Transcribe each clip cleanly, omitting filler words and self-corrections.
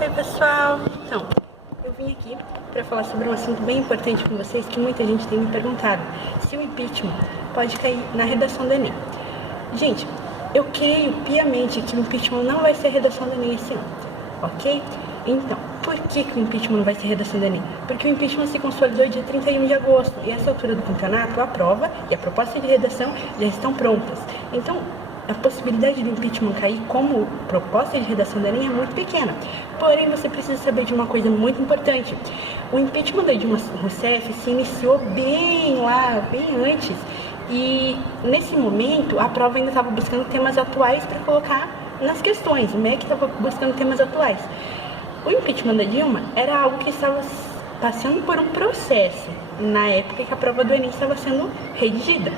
Oi pessoal, então, eu vim aqui para falar sobre um assunto bem importante com vocês que muita gente tem me perguntado, se o impeachment pode cair na redação do Enem. Gente, eu creio piamente que o impeachment não vai ser redação do Enem esse ano, ok? Então, por que o impeachment não vai ser redação do Enem? Porque o impeachment se consolidou dia 31 de agosto e essa altura do campeonato, a prova e a proposta de redação já estão prontas. Então, a possibilidade do impeachment cair como proposta de redação do Enem é muito pequena. Porém, você precisa saber de uma coisa muito importante. O impeachment da Dilma Rousseff se iniciou bem antes. E, nesse momento, a prova ainda estava buscando temas atuais para colocar nas questões. O MEC estava buscando temas atuais. O impeachment da Dilma era algo que estava passando por um processo na época que a prova do Enem estava sendo redigida.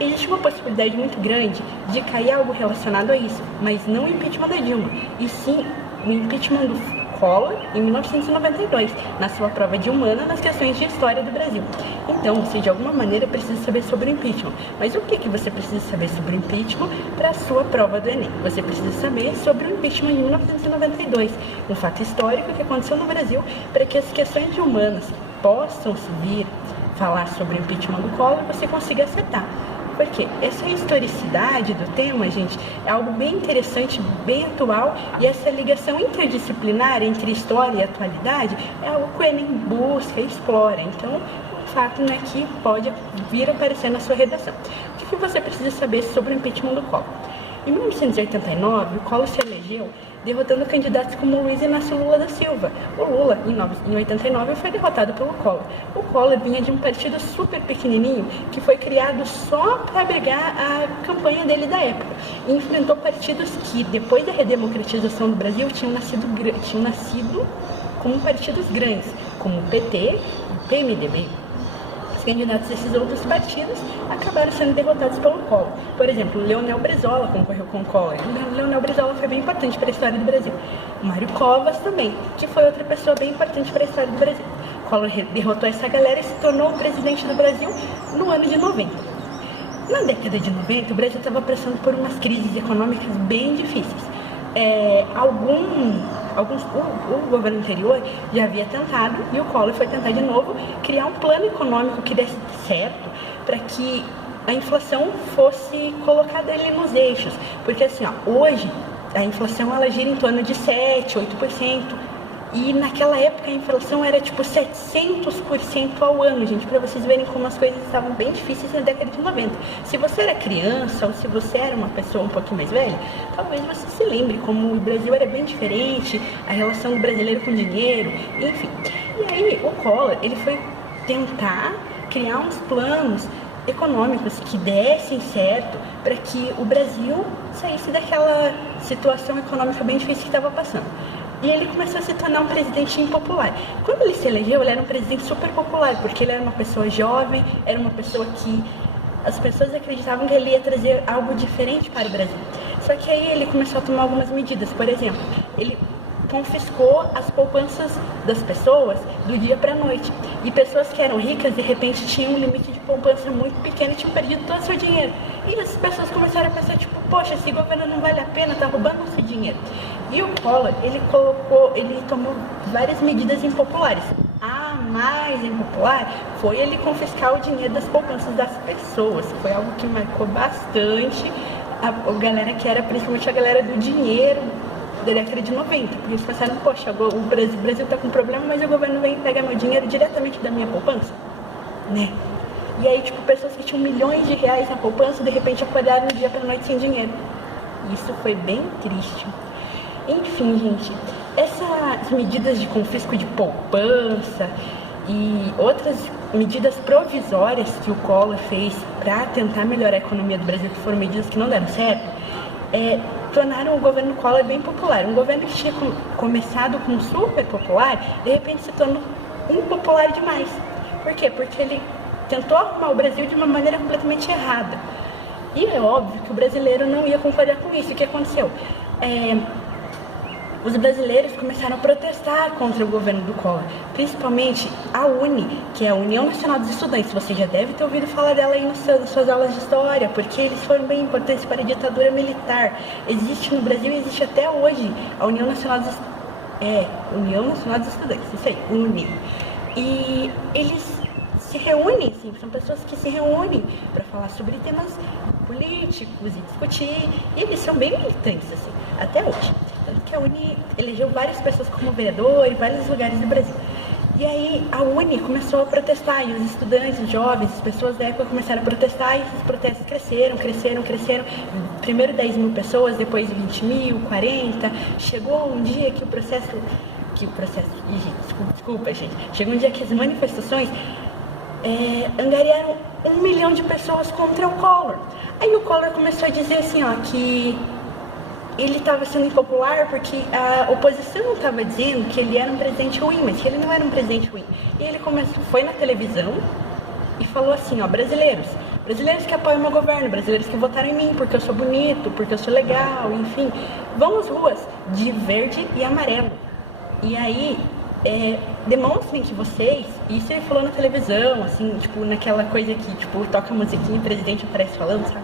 Existe uma possibilidade muito grande de cair algo relacionado a isso, mas não o impeachment da Dilma, e sim o impeachment do Collor em 1992, na sua prova de humana nas questões de história do Brasil. Então, você de alguma maneira precisa saber sobre o impeachment. Mas o que você precisa saber sobre o impeachment para a sua prova do Enem? Você precisa saber sobre o impeachment de 1992, um fato histórico que aconteceu no Brasil para que as questões de humanas possam se vir falar sobre o impeachment do Collor e você consiga acertar. Porque essa historicidade do tema, gente, é algo bem interessante, bem atual, e essa ligação interdisciplinar entre história e atualidade é algo que o Enem busca e explora. Então, o fato é que pode vir a aparecer na sua redação. O que você precisa saber sobre o impeachment do Collor? Em 1989, o Collor se elegeu derrotando candidatos como Luiz Inácio Lula da Silva. O Lula, em 89, foi derrotado pelo Collor. O Collor vinha de um partido super pequenininho que foi criado só para abrigar a campanha dele da época. E enfrentou partidos que, depois da redemocratização do Brasil, tinham nascido como partidos grandes, como o PT e o PMDB. Os candidatos desses outros partidos acabaram sendo derrotados pelo Collor. Por exemplo, Leonel Brizola concorreu com o Collor. Leonel Brizola foi bem importante para a história do Brasil. Mário Covas também, que foi outra pessoa bem importante para a história do Brasil. Collor derrotou essa galera e se tornou o presidente do Brasil no ano de 90. Na década de 90, o Brasil estava passando por umas crises econômicas bem difíceis. O governo anterior já havia tentado, e o Collor foi tentar de novo, criar um plano econômico que desse certo para que a inflação fosse colocada ali nos eixos. Porque assim, hoje a inflação ela gira em torno de 7%, 8%. E naquela época a inflação era tipo 700% ao ano, gente, para vocês verem como as coisas estavam bem difíceis na década de 90. Se você era criança ou se você era uma pessoa um pouquinho mais velha, talvez você se lembre como o Brasil era bem diferente, a relação do brasileiro com o dinheiro, enfim. E aí o Collor, ele foi tentar criar uns planos econômicos que dessem certo para que o Brasil saísse daquela situação econômica bem difícil que estava passando. E ele começou a se tornar um presidente impopular. Quando ele se elegeu, ele era um presidente super popular, porque ele era uma pessoa jovem, era uma pessoa que as pessoas acreditavam que ele ia trazer algo diferente para o Brasil. Só que aí ele começou a tomar algumas medidas. Por exemplo, ele confiscou as poupanças das pessoas do dia para a noite. E pessoas que eram ricas, de repente, tinham um limite de poupança muito pequeno e tinham perdido todo o seu dinheiro. E as pessoas começaram a pensar, tipo, poxa, esse governo não vale a pena, tá roubando nosso dinheiro. E o Collor, ele tomou várias medidas impopulares. A mais impopular foi ele confiscar o dinheiro das poupanças das pessoas. Foi algo que marcou bastante a galera que era, principalmente a galera do dinheiro, da década de 90, porque eles pensaram, poxa, o Brasil tá com problema, mas o governo vem pegar meu dinheiro diretamente da minha poupança, né? E aí, tipo, pessoas que tinham milhões de reais na poupança, de repente acordaram no dia pra noite sem dinheiro. Isso foi bem triste. Enfim, gente, essas medidas de confisco de poupança e outras medidas provisórias que o Collor fez para tentar melhorar a economia do Brasil, que foram medidas que não deram certo, tornaram o governo Collor bem popular. Um governo que tinha começado com super popular, de repente se tornou impopular demais. Por quê? Porque ele tentou arrumar o Brasil de uma maneira completamente errada. E é óbvio que o brasileiro não ia concordar com isso. O que aconteceu? Os brasileiros começaram a protestar contra o governo do Collor, principalmente a UNE, que é a União Nacional dos Estudantes. Você já deve ter ouvido falar dela aí nas suas aulas de história, porque eles foram bem importantes para a ditadura militar. Existe no Brasil e existe até hoje a União Nacional dos União Nacional dos Estudantes, isso aí, UNE. E eles se reúnem, assim, são pessoas que se reúnem para falar sobre temas políticos e discutir, e eles são bem militantes, assim, até hoje. Tanto que a UNE elegeu várias pessoas como vereador em vários lugares do Brasil. E aí a UNE começou a protestar, e os estudantes, os jovens, as pessoas da época começaram a protestar, e esses protestos cresceram. Primeiro 10 mil pessoas, depois 20 mil, 40. Chegou um dia que o processo... Desculpa, gente. Chegou um dia que as manifestações angariaram 1 milhão de pessoas contra o Collor. Aí o Collor começou a dizer assim, ó, que ele estava sendo impopular porque a oposição estava dizendo que ele era um presidente ruim, mas que ele não era um presidente ruim. E ele foi na televisão e falou assim, ó, brasileiros que apoiam o meu governo, brasileiros que votaram em mim porque eu sou bonito, porque eu sou legal, enfim, vão às ruas de verde e amarelo. E aí, demonstrem que vocês, isso ele falou na televisão, assim, tipo, naquela coisa que, tipo, toca a musiquinha e o presidente aparece falando, sabe?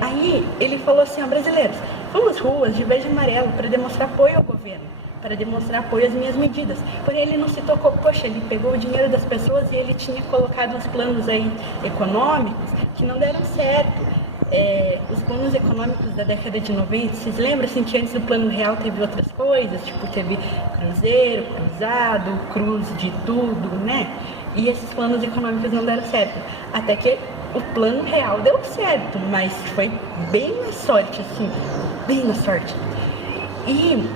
Aí ele falou assim, ó, brasileiros, vamos às ruas de verde e amarelo para demonstrar apoio ao governo, para demonstrar apoio às minhas medidas. Porém, ele não se tocou, poxa, ele pegou o dinheiro das pessoas e ele tinha colocado uns planos aí econômicos que não deram certo. Os planos econômicos da década de 90, vocês lembram assim, que antes do plano real teve outras coisas, tipo teve cruzeiro, cruzado, cruz de tudo, né? E esses planos econômicos não deram certo. Até que o plano real deu certo, mas foi bem na sorte, assim, bem na sorte. E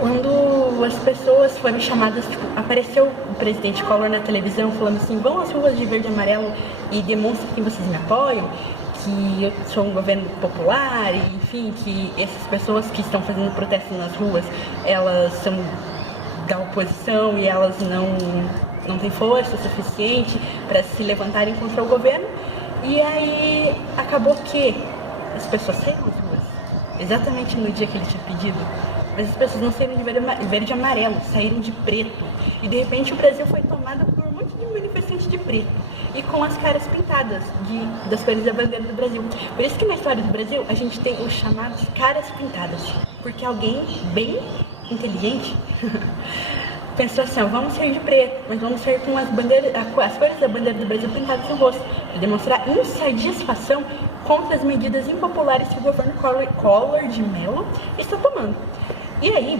quando as pessoas foram chamadas, tipo, apareceu o presidente Collor na televisão falando assim, vão às ruas de verde e amarelo e demonstrem que vocês me apoiam, que eu sou um governo popular, e, enfim, que essas pessoas que estão fazendo protesto nas ruas, elas são da oposição e elas não têm força suficiente para se levantarem contra o governo. E aí acabou que as pessoas saíram das ruas, exatamente no dia que ele tinha pedido. Mas as pessoas não saíram de verde e amarelo, saíram de preto. E de repente o Brasil foi tomado por um monte de manifestantes de preto. E com as caras pintadas das cores da bandeira do Brasil. Por isso que na história do Brasil a gente tem os chamados caras pintadas. Porque alguém bem inteligente pensou assim, ó, vamos sair de preto, mas vamos sair com as cores da bandeira do Brasil pintadas no rosto. Para demonstrar insatisfação contra as medidas impopulares que o governo Collor de Mello está tomando. E aí,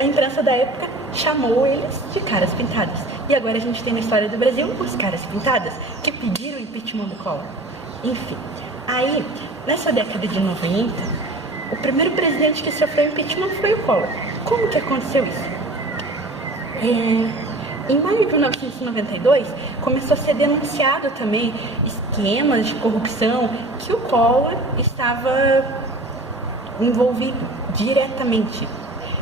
a imprensa da época chamou eles de caras pintadas. E agora a gente tem na história do Brasil os caras pintadas que pediram o impeachment do Collor. Enfim, aí, nessa década de 90, o primeiro presidente que sofreu impeachment foi o Collor. Como que aconteceu isso? Em maio de 1992, começou a ser denunciado também esquemas de corrupção que o Collor estava envolvido diretamente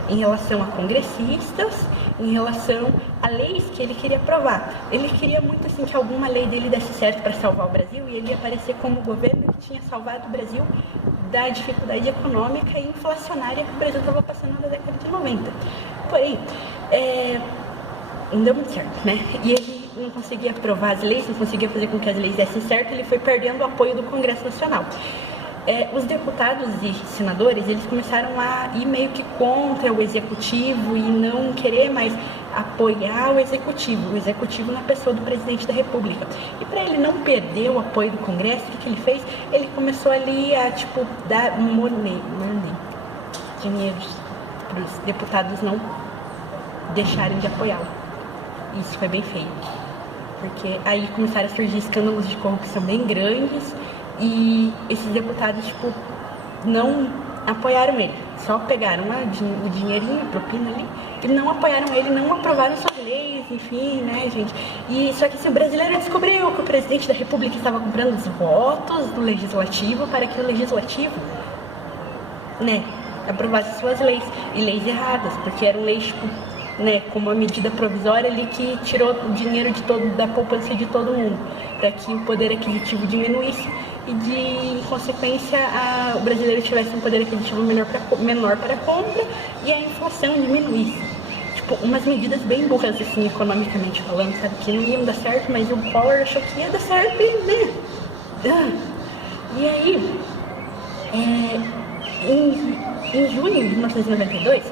em relação a congressistas, em relação a leis que ele queria aprovar. Ele queria muito assim que alguma lei dele desse certo para salvar o Brasil e ele ia aparecer como o governo que tinha salvado o Brasil da dificuldade econômica e inflacionária que o Brasil estava passando na década de 90. Porém, não deu muito certo, né? E ele não conseguia aprovar as leis, não conseguia fazer com que as leis dessem certo, ele foi perdendo o apoio do Congresso Nacional. Os deputados e senadores, eles começaram a ir meio que contra o executivo e não querer mais apoiar o executivo na pessoa do presidente da República. E para ele não perder o apoio do Congresso, o que ele fez? Ele começou ali a, tipo, dar dinheiros para os deputados não deixarem de apoiá-lo. Isso foi bem feio, porque aí começaram a surgir escândalos de corrupção bem grandes e esses deputados, tipo, não apoiaram ele, só pegaram o dinheirinho, a propina ali, e não apoiaram ele, não aprovaram suas leis, enfim, né, gente? E só que assim, o brasileiro descobriu que o presidente da República estava comprando os votos do Legislativo para que o Legislativo, né, aprovasse suas leis, e leis erradas, porque eram leis, tipo, né, como uma medida provisória ali que tirou o dinheiro da poupança de todo mundo, para que o poder aquisitivo diminuísse e, em consequência, o brasileiro tivesse um poder aquisitivo menor para a compra e a inflação diminuísse. Tipo, umas medidas bem burras, assim, economicamente falando, sabe, que não iam dar certo, mas o Collor achou que ia dar certo e, né? E aí, em junho de 1992,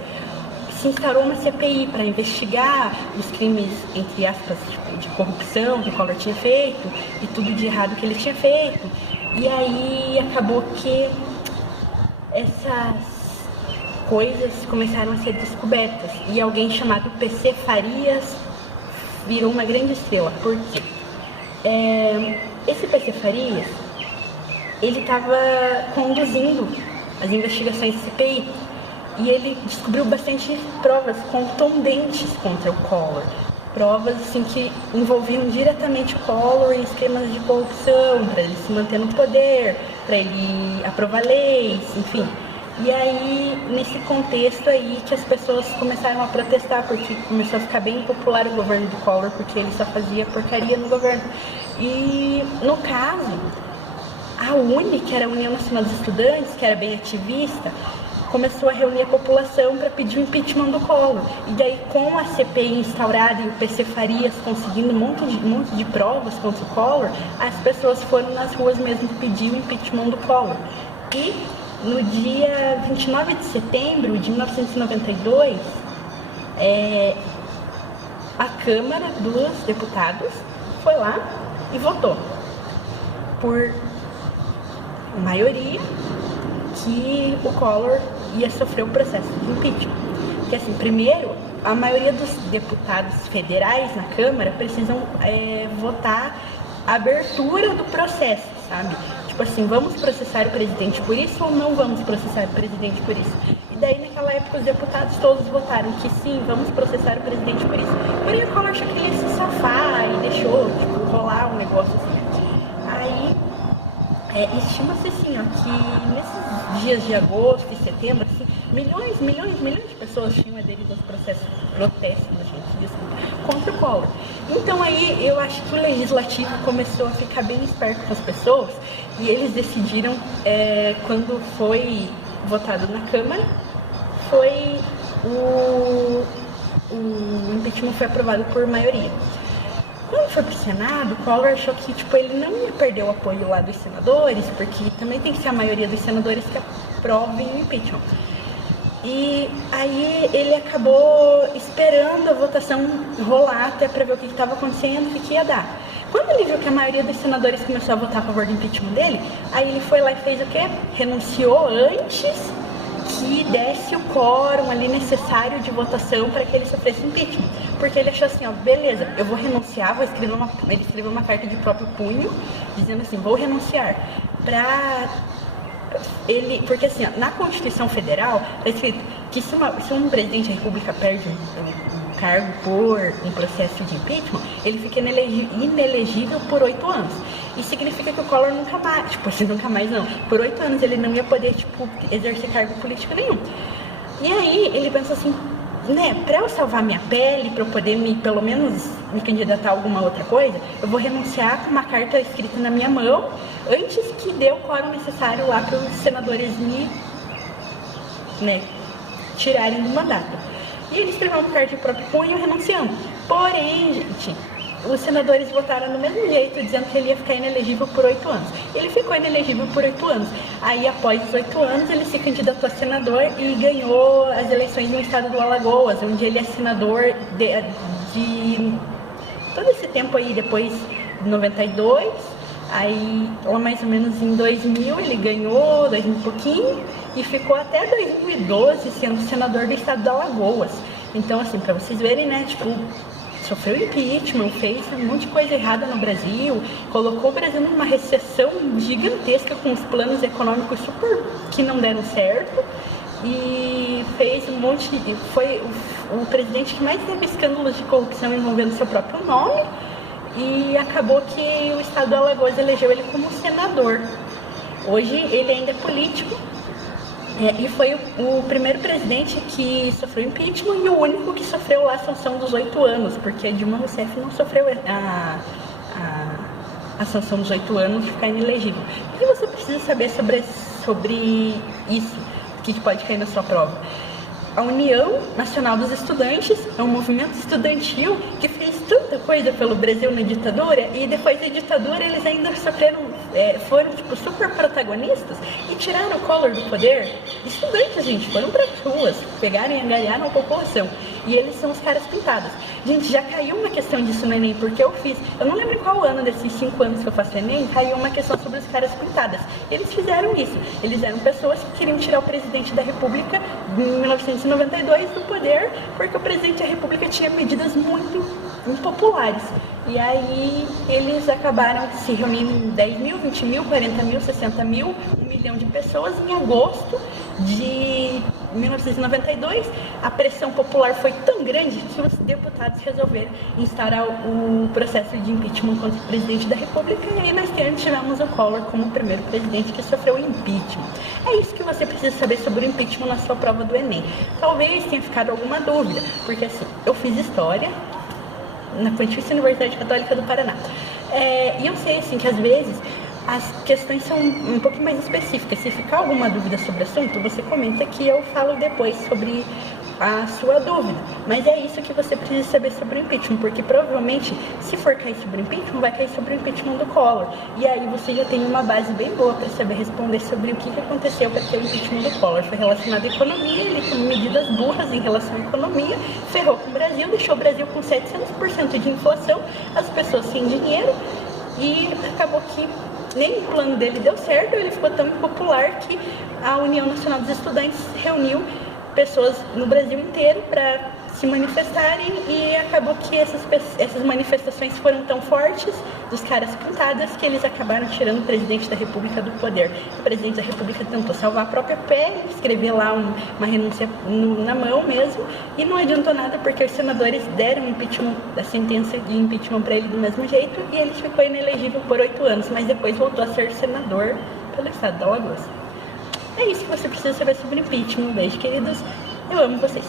se instaurou uma CPI para investigar os crimes, entre aspas, de corrupção que o Collor tinha feito e tudo de errado que ele tinha feito. E aí acabou que essas coisas começaram a ser descobertas e alguém chamado PC Farias virou uma grande estrela. Por quê? Esse PC Farias, ele estava conduzindo as investigações da CPI e ele descobriu bastante provas contundentes contra o Collor. Provas assim, que envolviam diretamente o Collor em esquemas de corrupção, para ele se manter no poder, para ele aprovar leis, enfim. E aí, nesse contexto aí que as pessoas começaram a protestar, porque começou a ficar bem impopular o governo do Collor, porque ele só fazia porcaria no governo. E, no caso, a UNE, que era a União Nacional dos Estudantes, que era bem ativista, começou a reunir a população para pedir o impeachment do Collor. E daí, com a CPI instaurada e o PC Farias conseguindo um monte de provas contra o Collor, as pessoas foram nas ruas mesmo pedir o impeachment do Collor. E no dia 29 de setembro de 1992, a Câmara dos Deputados foi lá e votou por maioria que o Collor ia sofrer o processo de impeachment. Porque assim, primeiro, a maioria dos deputados federais na Câmara precisam votar a abertura do processo, sabe? Tipo assim, vamos processar o presidente por isso ou não vamos processar o presidente por isso? E daí, naquela época, os deputados todos votaram que sim, vamos processar o presidente por isso. Porém, o Collor achou que ele ia se safar e deixou, tipo, rolar um negócio assim. Aí, estima-se assim, ó, que nesses dias de agosto e setembro, assim, milhões de pessoas tinham aderido aos protestos, contra o Collor. Então aí eu acho que o legislativo começou a ficar bem esperto com as pessoas e eles decidiram, quando foi votado na Câmara, o impeachment foi aprovado por maioria. Quando foi pro Senado, o Collor achou que ele não ia perder o apoio lá dos senadores, porque também tem que ser a maioria dos senadores que aprovem o impeachment. E aí ele acabou esperando a votação rolar até para ver o que estava acontecendo e o que ia dar. Quando ele viu que a maioria dos senadores começou a votar a favor do impeachment dele, aí ele foi lá e fez o quê? Renunciou antes que desse o quórum ali necessário de votação para que ele sofresse impeachment. Porque ele achou assim, ó, beleza, eu vou renunciar, ele escreveu uma carta de próprio punho, dizendo assim, vou renunciar porque assim, ó, na Constituição Federal está escrito que se um presidente da República perde um cargo por um processo de impeachment, ele fica inelegível por 8 anos. Isso significa que o Collor nunca mais não, por 8 anos ele não ia poder, exercer cargo político nenhum. E aí ele pensou assim, para eu salvar minha pele, para eu poder pelo menos me candidatar a alguma outra coisa, eu vou renunciar com uma carta escrita na minha mão, antes que dê o quórum necessário lá para os senadores me tirarem do mandato. E ele escreveu uma carta de próprio punho renunciando. Porém, gente, os senadores votaram do mesmo jeito, dizendo que ele ia ficar inelegível por 8 anos. Ele ficou inelegível por 8 anos. Aí, após os 8 anos, ele se candidatou a senador e ganhou as eleições no estado do Alagoas, onde ele é senador de todo esse tempo aí, depois de 92, aí lá mais ou menos em 2000 ele ganhou, 2000 e pouquinho, e ficou até 2012 sendo senador do estado do Alagoas. Então, assim, pra vocês verem, sofreu impeachment, fez um monte de coisa errada no Brasil, colocou o Brasil numa recessão gigantesca com os planos econômicos super que não deram certo e fez um monte de... Foi o presidente que mais teve escândalos de corrupção envolvendo seu próprio nome e acabou que o estado do Alagoas elegeu ele como senador. Hoje ele ainda é político. E foi o primeiro presidente que sofreu impeachment e o único que sofreu lá a sanção dos 8 anos, porque a Dilma Rousseff não sofreu a sanção dos 8 anos de ficar inelegível. O que você precisa saber sobre isso, que pode cair na sua prova? A União Nacional dos Estudantes é um movimento estudantil que fez tanta coisa pelo Brasil na ditadura, e depois da ditadura eles ainda sofreram, foram tipo super protagonistas e tiraram o Collor do poder. Estudantes, gente, foram para as ruas, pegaram e angariaram a população. E eles são os caras pintados. Gente, já caiu uma questão disso no Enem, porque eu não lembro qual ano desses 5 anos que eu faço Enem, caiu uma questão sobre os caras pintadas. Eles fizeram isso. Eles eram pessoas que queriam tirar o presidente da República em 1992 do poder, porque o presidente da República tinha medidas muito impopulares. E aí eles acabaram se reunindo em 10 mil, 20 mil, 40 mil, 60 mil, 1 milhão de pessoas em agosto de 1992. A pressão popular foi tão grande que os deputados resolveram instaurar o processo de impeachment contra o presidente da República, e aí nós tivemos o Collor como o primeiro presidente que sofreu impeachment. É isso que você precisa saber sobre o impeachment na sua prova do Enem. Talvez tenha ficado alguma dúvida, porque assim, eu fiz história na Pontifícia Universidade Católica do Paraná. E eu sei assim, que às vezes as questões são um pouco mais específicas. Se ficar alguma dúvida sobre o assunto, você comenta que eu falo depois sobre a sua dúvida. Mas é isso que você precisa saber sobre o impeachment, porque provavelmente, se for cair sobre o impeachment, vai cair sobre o impeachment do Collor. E aí você já tem uma base bem boa para saber responder sobre o que aconteceu para ter o impeachment do Collor. Foi relacionado à economia, ele tomou medidas burras em relação à economia, ferrou com o Brasil, deixou o Brasil com 700% de inflação, as pessoas sem dinheiro, e acabou que nem o plano dele deu certo. Ele ficou tão impopular que a União Nacional dos Estudantes reuniu pessoas no Brasil inteiro para se manifestarem, e acabou que essas manifestações foram tão fortes dos caras pintadas que eles acabaram tirando o presidente da República do poder. O presidente da República tentou salvar a própria pele, escrever lá uma renúncia na mão mesmo, e não adiantou nada, porque os senadores deram impeachment, a sentença de impeachment para ele do mesmo jeito, e ele ficou inelegível por 8 anos, mas depois voltou a ser senador pelo estado do Alagoas. É isso que você precisa saber sobre impeachment. Um beijo, queridos. Eu amo vocês.